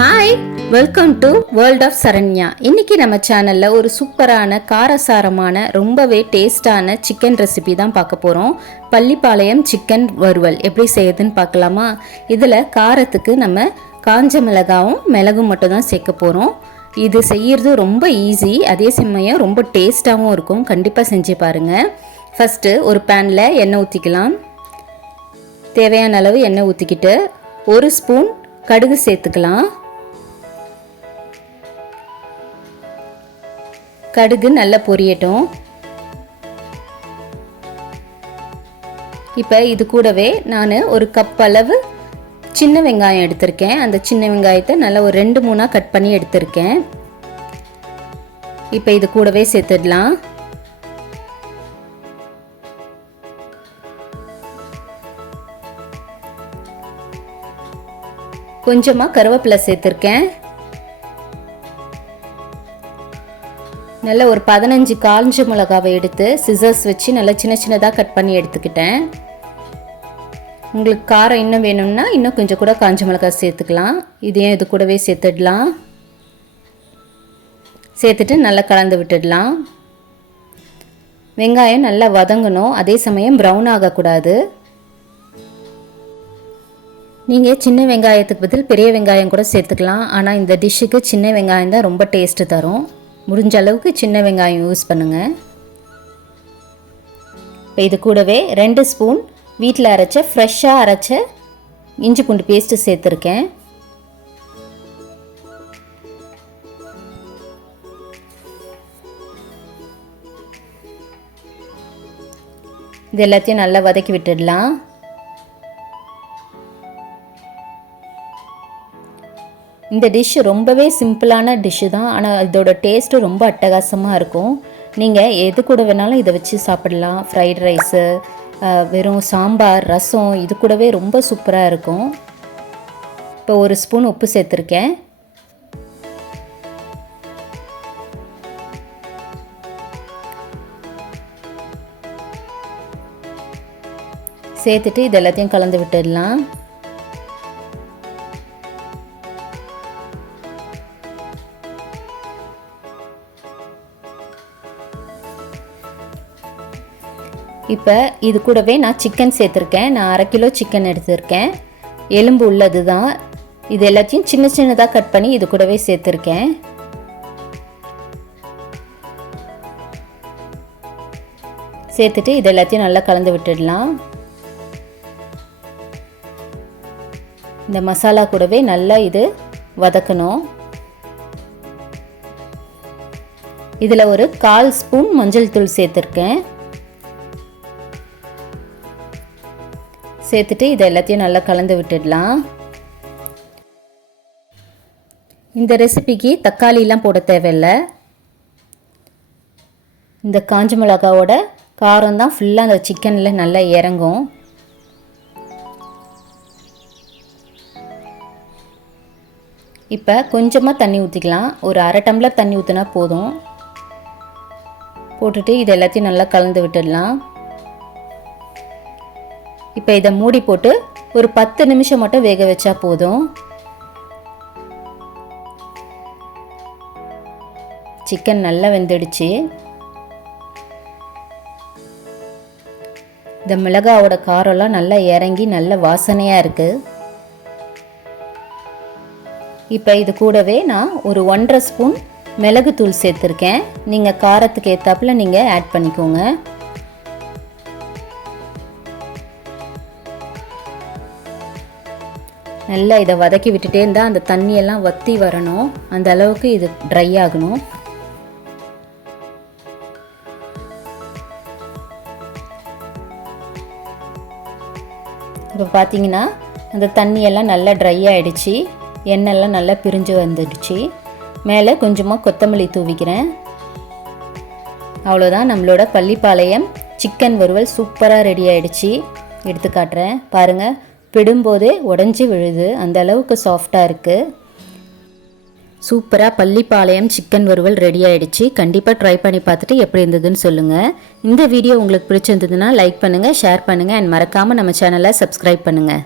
Hi, welcome to world of Saranya. இன்னைக்கு நம்ம சேனலில் ஒரு சூப்பரான காரசாரமான ரொம்பவே டேஸ்டான சிக்கன் ரெசிபி தான் பார்க்க போகிறோம். பள்ளிப்பாளையம் சிக்கன் வறுவல் எப்படி செய்யுதுன்னு பார்க்கலாமா? இதில் காரத்துக்கு நம்ம காஞ்ச மிளகாவும் மிளகும் மட்டும் தான் சேர்க்க போகிறோம். இது செய்கிறது ரொம்ப ஈஸி, அதே சமயம் ரொம்ப டேஸ்ட்டாகவும் இருக்கும். கண்டிப்பாக செஞ்சு பாருங்கள். ஃபஸ்ட்டு ஒரு பேனில் எண்ணெய் ஊற்றிக்கலாம். தேவையான அளவு எண்ணெய் ஊற்றிக்கிட்டு ஒரு ஸ்பூன் கடுகு சேர்த்துக்கலாம். கடுகு நல்லா பொரியட்டும். இப்போ இது கூடவே நான் ஒரு கப் அளவு சின்ன வெங்காயம் எடுத்திருக்கேன். அந்த சின்ன வெங்காயத்தை நல்லா ஒரு 2-3 கட் பண்ணி எடுத்திருக்கேன். இப்போ இது கூடவே சேர்த்துடலாம். கொஞ்சமாக கருவேப்பிலை சேர்த்துருக்கேன். நல்லா ஒரு 15 காஞ்ச மிளகாவை எடுத்து சிசர்ஸ் வச்சு நல்லா சின்ன சின்னதாக கட் பண்ணி எடுத்துக்கிட்டேன். உங்களுக்கு காரம் இன்னும் வேணும்னா இன்னும் கொஞ்சம் கூட காஞ்ச மிளகாய் சேர்த்துக்கலாம். இதையும் இது கூடவே சேர்த்துடலாம். சேர்த்துட்டு நல்லா கலந்து விட்டுடலாம். வெங்காயம் நல்லா வதங்கணும், அதே சமயம் ப்ரௌன் ஆகக்கூடாது. நீங்கள் சின்ன வெங்காயத்துக்கு பதில் பெரிய வெங்காயம் கூட சேர்த்துக்கலாம். ஆனால் இந்த டிஷ்ஷுக்கு சின்ன வெங்காயம் தான் ரொம்ப டேஸ்ட்டு தரும். முடிஞ்ச அளவுக்கு சின்ன வெங்காயம் யூஸ் பண்ணுங்கள். இப்போ இது கூடவே 2 ஸ்பூன் வீட்டில் அரைச்ச ஃப்ரெஷ்ஷாக அரைச்ச இஞ்சி பூண்டு பேஸ்ட்டு சேர்த்துருக்கேன். இது எல்லாத்தையும் நல்லா வதக்கி விட்டுடலாம். இந்த டிஷ் ரொம்பவே சிம்பிளான டிஷ்ஷு தான், ஆனால் இதோட டேஸ்ட்டு ரொம்ப அட்டகாசமாக இருக்கும். நீங்கள் எது கூட வேணாலும் இதை வச்சு சாப்பிடலாம். ஃப்ரைட் ரைஸு, வெறும் சாம்பார், ரசம், இது கூடவே ரொம்ப சூப்பராக இருக்கும். இப்போ ஒரு ஸ்பூன் உப்பு சேர்த்துருக்கேன். சேர்த்துட்டு இது எல்லாத்தையும் கலந்து விட்டுடலாம். இப்போ இது கூடவே நான் சிக்கன் சேர்த்துருக்கேன். நான் 1/2 கிலோ சிக்கன் எடுத்திருக்கேன். எலும்பு உள்ளது தான். இது எல்லாத்தையும் சின்ன சின்னதாக கட் பண்ணி இது கூடவே சேர்த்துருக்கேன். சேர்த்துட்டு இது எல்லாத்தையும் நல்லா கலந்து விட்டுடலாம். இந்த மசாலா கூடவே நல்லா இது வதக்கணும். இதில் ஒரு 1/4 ஸ்பூன் மஞ்சள் தூள் சேர்த்துருக்கேன். சேர்த்துட்டு இது எல்லாத்தையும் நல்லா கலந்து விட்டுடலாம். இந்த ரெசிபிக்கு தக்காளிலாம் போட தேவையில்லை. இந்த காஞ்ச மிளகாவோட காரம் தான் ஃபுல்லாக அந்த சிக்கனில் நல்லா இறங்கும். இப்போ கொஞ்சமாக தண்ணி ஊற்றிக்கலாம். ஒரு 1/2 டம்ளர் தண்ணி ஊற்றினா போதும். போட்டுட்டு இது எல்லாத்தையும் நல்லா கலந்து விட்டுடலாம். இப்போ இதை மூடி போட்டு ஒரு 10 நிமிஷம் மட்டும் வேக வச்சா போதும். சிக்கன் நல்லா வெந்துடுச்சு. இந்த மிளகாவோட காரம்லாம் நல்லா இறங்கி நல்ல வாசனையாக இருக்குது. இப்போ இது கூடவே நான் ஒரு 1/2 ஸ்பூன் மிளகுத்தூள் சேர்த்துருக்கேன். நீங்கள் காரத்துக்கு ஏற்றாப்புல நீங்கள் ஆட் பண்ணிக்கோங்க. நல்லா இதை வதக்கி விட்டுட்டே இருந்தால் அந்த தண்ணியெல்லாம் வற்றி வரணும். அந்த அளவுக்கு இது ட்ரை ஆகணும். இப்போ பார்த்தீங்கன்னா அந்த தண்ணியெல்லாம் நல்லா ட்ரை ஆகிடுச்சு. எண்ணெய்லாம் நல்லா பிரிஞ்சு வந்துடுச்சு. மேலே கொஞ்சமாக கொத்தமல்லி தூவிக்கிறேன். அவ்வளோதான், நம்மளோட பள்ளிப்பாளையம் சிக்கன் வறுவல் சூப்பராக ரெடி ஆகிடுச்சு. எடுத்து காட்டுறேன் பாருங்கள். பிடும்போதே உடஞ்சி விழுது, அந்த அளவுக்கு சாஃப்டாக இருக்குது. சூப்பராக பள்ளிப்பாளையம் சிக்கன் வறுவல் ரெடி ஆகிடுச்சு. கண்டிப்பாக ட்ரை பண்ணி பார்த்துட்டு எப்படி இருந்ததுன்னு சொல்லுங்கள். இந்த வீடியோ உங்களுக்கு பிடிச்சிருந்ததுன்னா லைக் பண்ணுங்கள், ஷேர் பண்ணுங்கள் அண்ட் மறக்காமல் நம்ம சேனலை சப்ஸ்கிரைப் பண்ணுங்கள்.